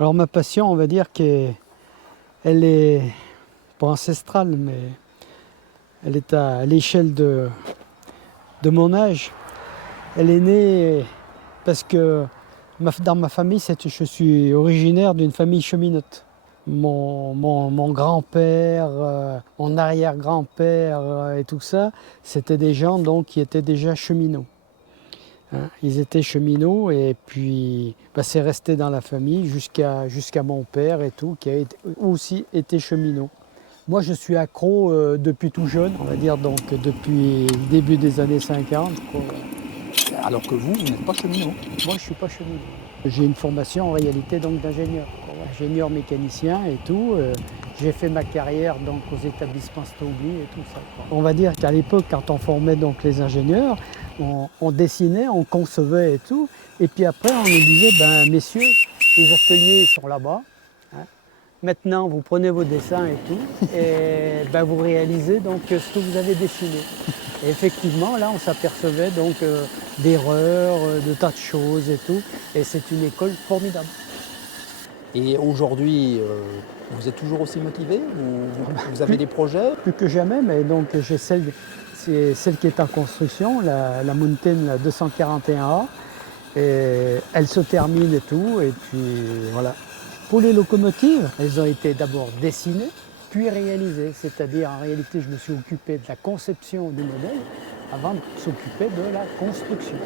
Alors ma passion, on va dire qu'elle est pas ancestrale, mais elle est à l'échelle de mon âge. Elle est née parce que dans ma famille, je suis originaire d'une famille cheminote. Mon grand-père, mon arrière-grand-père et tout ça, c'était des gens donc, qui étaient déjà cheminots. Hein. Ils étaient cheminots et puis c'est resté dans la famille jusqu'à mon père et tout, qui a aussi été cheminot. Moi, je suis accro depuis tout jeune, on va dire donc depuis le début des années 50. Quoi. Alors que vous n'êtes pas cheminot. Moi, je ne suis pas cheminot. J'ai une formation en réalité donc d'ingénieur, ingénieur mécanicien et tout. J'ai fait ma carrière donc aux établissements Stobli et tout ça. Quoi. On va dire qu'à l'époque, quand on formait donc les ingénieurs, on dessinait, on concevait et tout. Et puis après, on nous disait, messieurs, les ateliers sont là-bas. Hein. Maintenant, vous prenez vos dessins et tout, et vous réalisez donc ce que vous avez dessiné. Et effectivement, là, on s'apercevait donc d'erreurs, de tas de choses et tout. Et c'est une école formidable. Et aujourd'hui, vous êtes toujours aussi motivé? Vous avez des projets? Plus que jamais, mais donc j'ai c'est celle qui est en construction, la Mountain 241A. Et elle se termine et tout, et puis voilà. Pour les locomotives, elles ont été d'abord dessinées, puis réalisées. C'est-à-dire, en réalité, je me suis occupé de la conception du modèle avant de s'occuper de la construction.